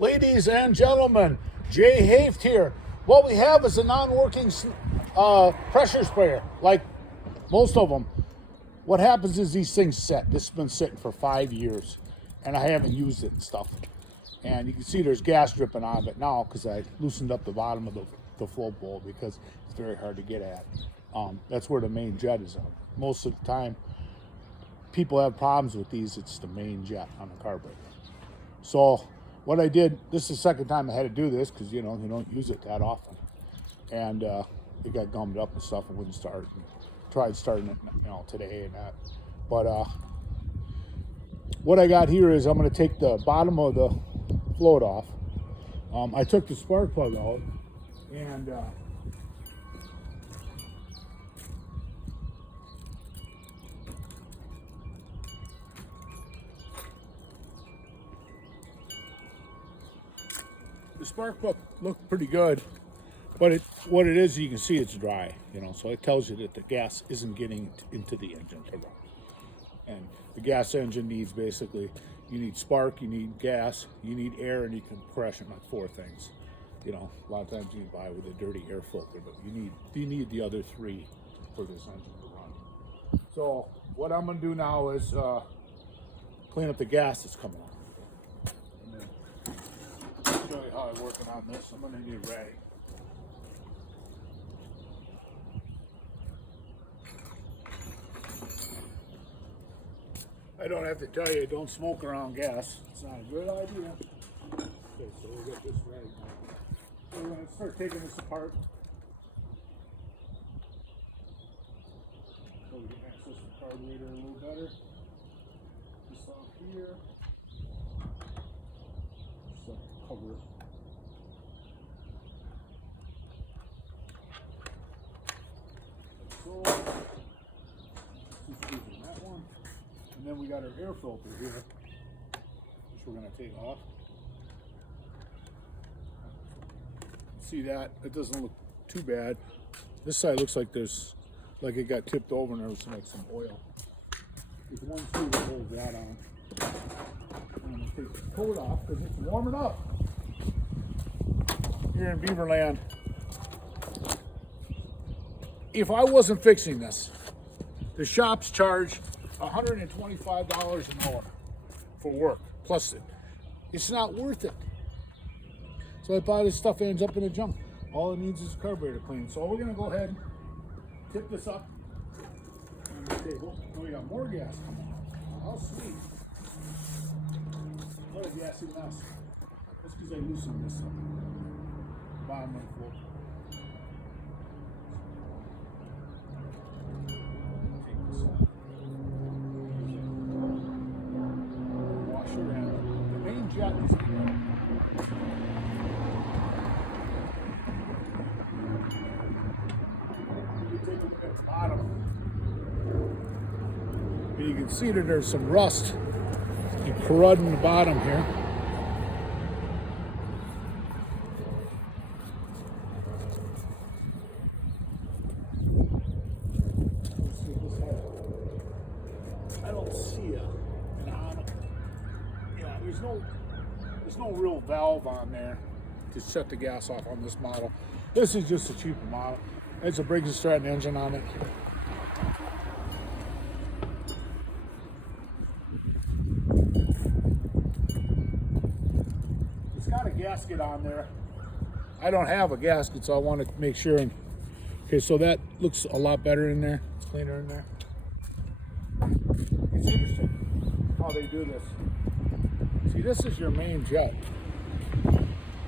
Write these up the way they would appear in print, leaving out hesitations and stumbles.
Ladies and gentlemen, Jay Haft here. What we have is a non-working pressure sprayer, like most of them. What happens is these things set. This has been sitting for 5 years, and I haven't used it and stuff. And you can see there's gas dripping out of it now because I loosened up the bottom of the float bowl because it's very hard to get at. That's where the main jet is on. Most of the time, people have problems with these. It's the main jet on the carburetor. So what I did, this is the second time I had to do this because you don't use it that often, and it got gummed up and stuff and wouldn't start. And tried starting it today and that, but what I got here is I'm going to take the bottom of the float off. I took the spark plug out, and the spark plug looked pretty good, but what it is, you can see it's dry, so it tells you that the gas isn't getting into the engine to run. And the gas engine needs basically, you need spark, you need gas, you need air, and you need compression, like 4 things. A lot of times you can buy with a dirty air filter, but you need the other 3 for this engine to run. So what I'm gonna do now is clean up the gas that's coming off. And then I'll show you how I'm working on this. I'm gonna need a rag. I don't have to tell you, don't smoke around gas. It's not a good idea. Okay, so we'll get this rag now. So we're going to start taking this apart. So we can access the carburetor a little better. This off here. So cover it. Like so. That one. And then we got our air filter here, which we're going to take off. See that? It doesn't look too bad. This side looks like it got tipped over and there was like some oil. There's one screw that holds that on. I'm going to take the coat off because it's warming up here in Beaverland. If I wasn't fixing this, the shops charge $125 an hour for work, plus it's not worth it. So I buy this stuff, ends up in the junk. All it needs is a carburetor clean. So we're gonna go ahead and tip this up on the table. And we got more gas coming out. How sweet. What a gassy mess. That's because I loosened this up. Bottom of the floor. Take this off. The main jet is here. You take a look at the bottom, and you can see that there's some rust and crud in the bottom here. I don't see an on. Yeah, there's no real valve on there to shut the gas off on this model. This is just a cheaper model. It's a Briggs & Stratton engine on it. It's got a gasket on there. I don't have a gasket, so I want to make sure. Okay, so that looks a lot better in there. It's cleaner in there. It's interesting how they do this. See, this is your main jet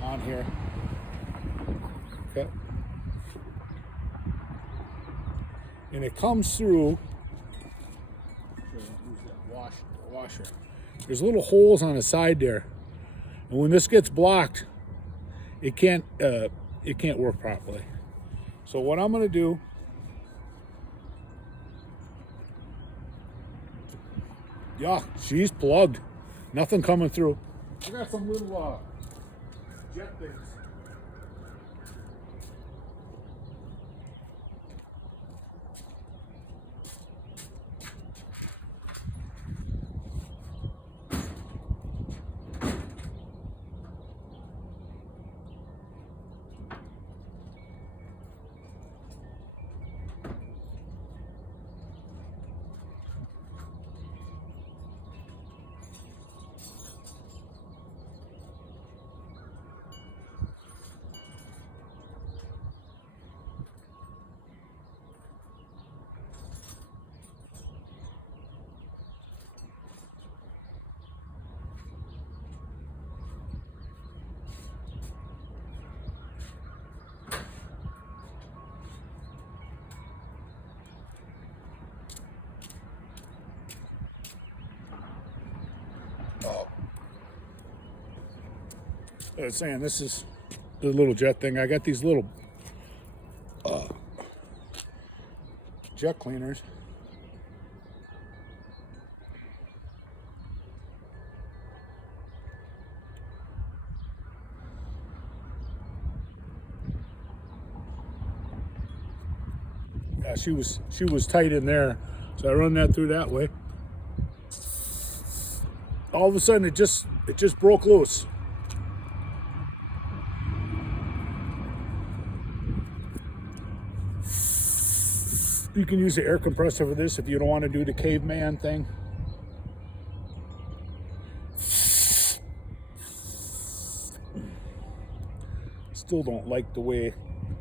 on here. Okay. And it comes through. Washer. There's little holes on the side there, and when this gets blocked, it can't work properly. So what I'm going to do, yeah, she's plugged. Nothing coming through. I got some little jet things. I was saying, this is the little jet thing. I got these little jet cleaners. Yeah, she was tight in there, so I run that through that way. All of a sudden, it just broke loose. You can use the air compressor for this if you don't want to do the caveman thing. Still don't like the way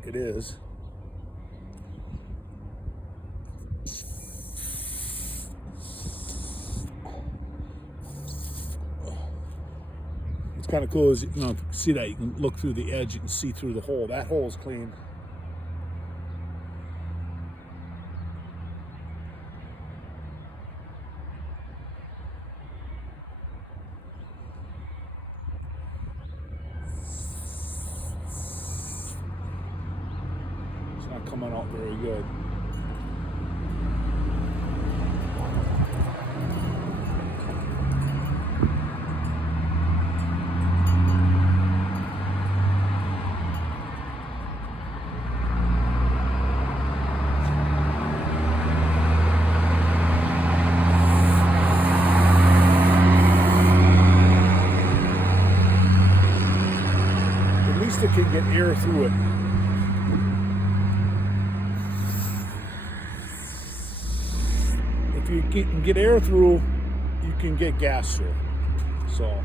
it is. It's kind of cool, as you know, see that you can look through the edge, you can see through the hole. That hole is clean. It's not coming out very good. It can get air through it. If you can get air through, you can get gas through. So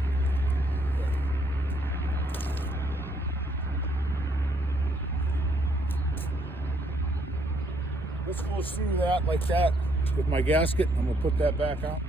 this goes through that like that with my gasket. I'm gonna put that back on.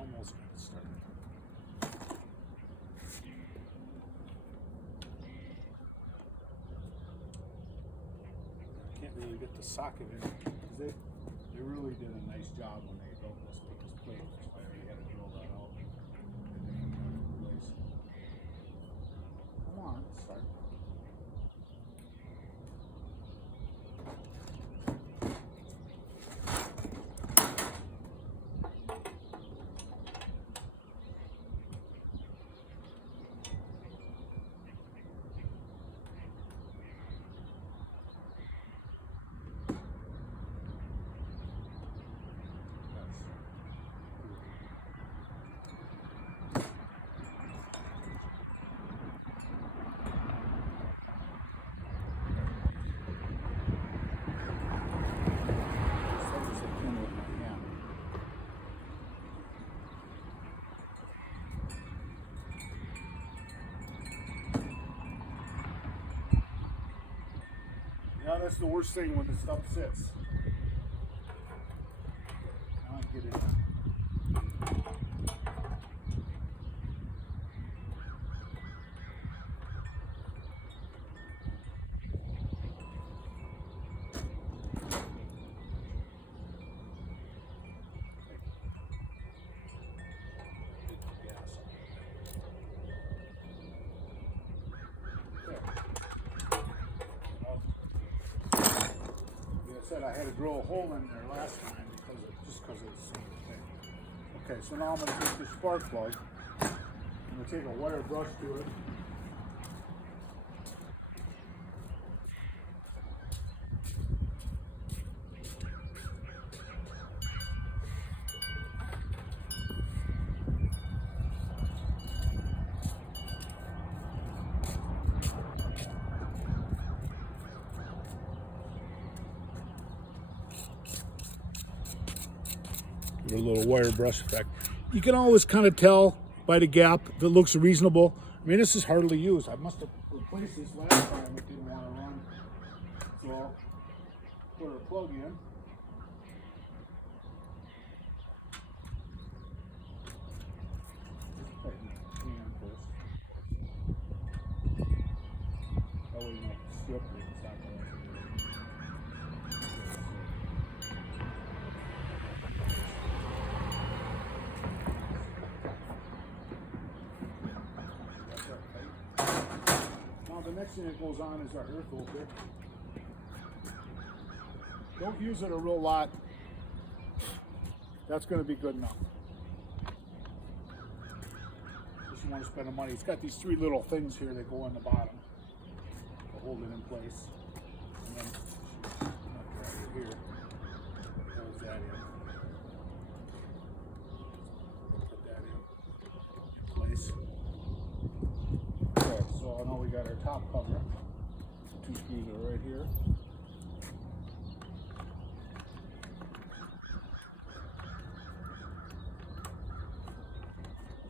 Almost got it started. Can't really get the socket in because they really did a nice job when they built this plate. That's why I had to drill that out in a different place. Come on, start. Now that's the worst thing when the stuff sits. Now I get it in. I had to drill a hole in there last time because of the same thing. Okay, so now I'm going to take this spark plug. I'm going to take a wire brush to it. With a little wire brush effect. You can always kind of tell by the gap if it looks reasonable. I mean, this is hardly used. I must have replaced this last time it didn't want to run. So I'll put a plug in. That way you don't strip it. It's not going to Now the next thing that goes on is our air filter. Don't use it a real lot. That's going to be good enough. If you want to spend the money, it's got these three little things here that go on the bottom to hold it in place. And then right here holds that in. Put that in place. Okay, so now we got our top cover. Two screws are right here.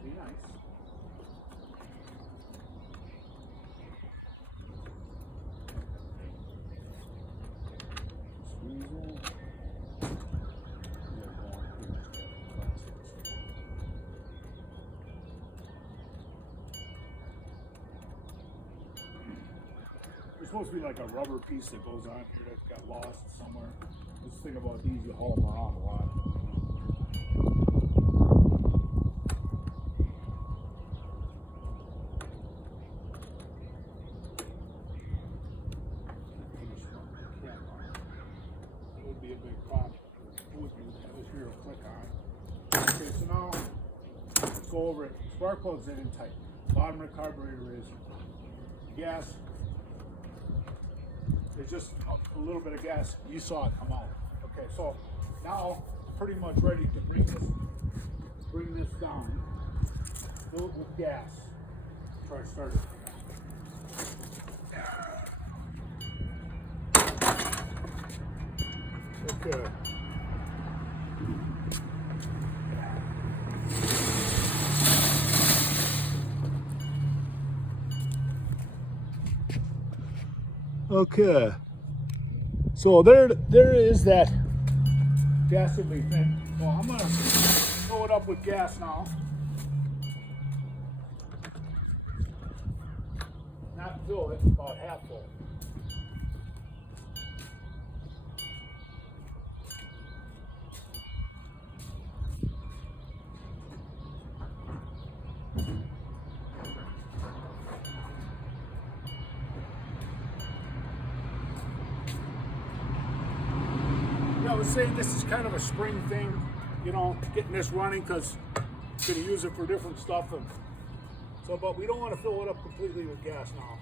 Be nice. Squeeze in. There's supposed to be like a rubber piece that goes on here that got lost somewhere. This thing about these, you haul them around a lot. It would be a big problem. It would be this here will click on. Okay, so now let's go over it. Spark plugs in tight. Bottom of the carburetor is gas. It's just a little bit of gas. You saw it come out. Okay, so now pretty much ready to bring this down. Fill it with gas. Try to start it. Okay. Okay. So there is that gasoline thing. Well, I'm gonna fill it up with gas now. Not fill it, about half full. I was saying this is kind of a spring thing, you know, getting this running because it's going to use it for different stuff. And so, but we don't want to fill it up completely with gas now.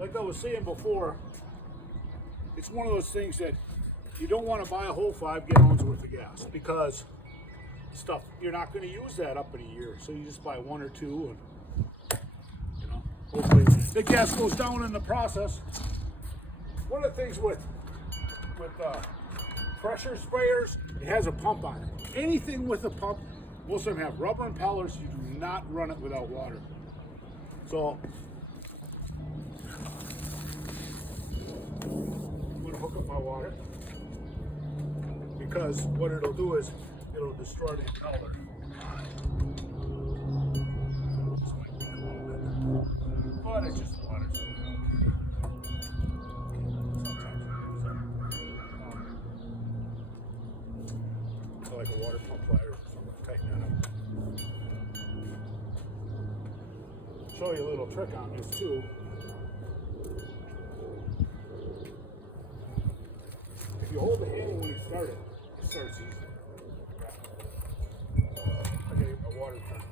Like I was saying before, it's one of those things that you don't want to buy a whole 5 gallons worth of gas because stuff, you're not going to use that up in a year. So you just buy 1 or 2 and hopefully the gas goes down in the process. One of the things with pressure sprayers, it has a pump on it. Anything with a pump, most of them have rubber impellers. You do not run it without water. So I'm going to hook up my water because what it'll do is it'll destroy the impeller. But it's just water. So like a water pump plier or something, tighten that up. Show you a little trick on this too. If you hold the handle when you start it, it starts easy. I gotta get my water turned on.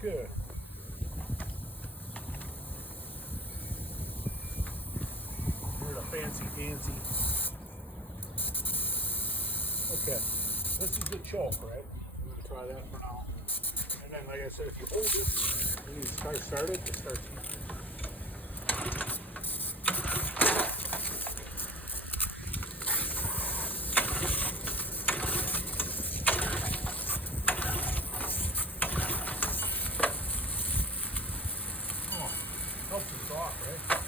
Okay. Okay, this is the choke, right? I'm gonna try that for now. And then, like I said, if you hold this and you start it starts. Oh, helps us off, right?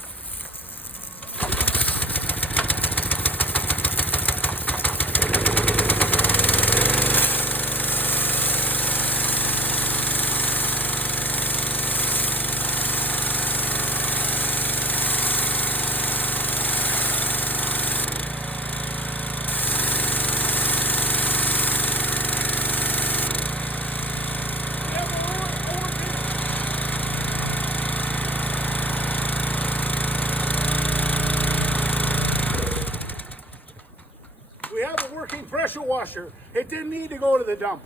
We have a working pressure washer. It didn't need to go to the dump.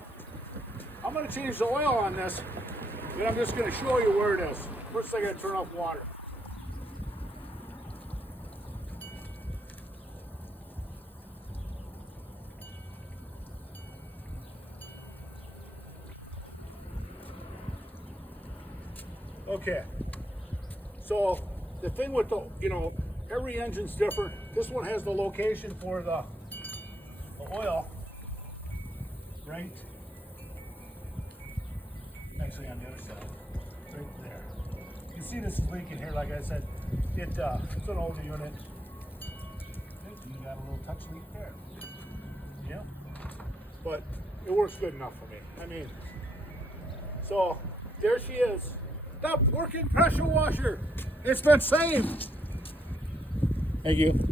I'm going to change the oil on this, but I'm just going to show you where it is. First, I got to turn off water. Okay. So the thing with the, every engine's different. This one has the location for the oil, right? Actually, on the other side, right there. You see this is leaking here. Like I said, it's an older unit. You got a little touch leak there. Yeah, but it works good enough for me. I mean, so there she is. The working pressure washer. It's been saved. Thank you.